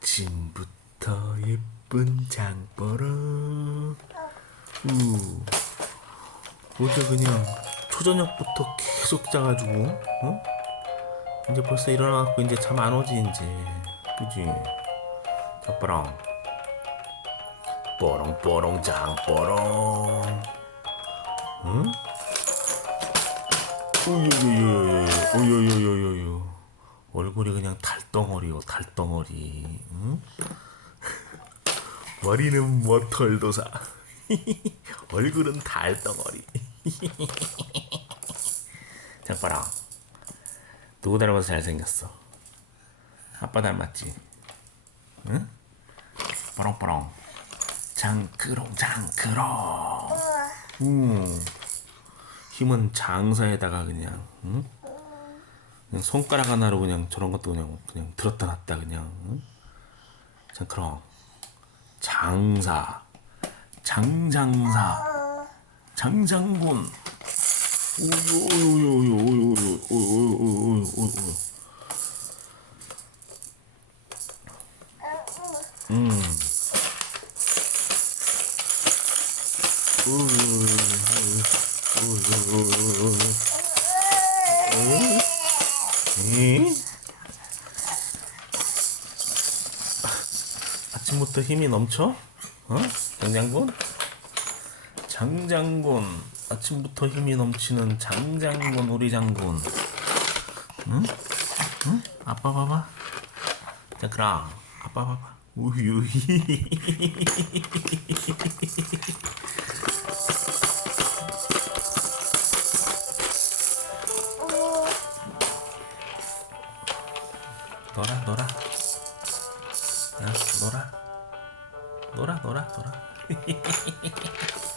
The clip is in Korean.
아침부터 예쁜 장보러. 우. 어제 그냥 초저녁부터 계속 자가지고 어? 이제 벌써 일어나갖고 이제 잠 안 오지 이제. 그지? 자빠랑 뽀롱뽀롱 장뽀롱. 응? 오요요요요요요요요요 얼굴이 그냥 달덩어리요 달덩어리. 응? 머리는 머털도사. 얼굴은 달덩어리. 장빠랑 누구 닮아서 잘생겼어? 아빠 닮았지? 응? 뽀롱뽀롱. 장크롱 장크롱. 음. 힘은 장사에다가 그냥 응? 그냥 손가락 하나로 그냥 저런 것도 그냥 그냥 들었다 놨다 그냥 참 그럼 장사 장장사 장장군 음. 음. 응? 아침부터 힘이 넘쳐? 어? 장장군? 장장군 아침부터 힘이 넘치는 장장군 우리 장군 응? 응? 아빠 봐봐 자 그럼 아빠 봐봐 우유 놀아 놀아. 야 놀아. 놀아 놀아 놀아.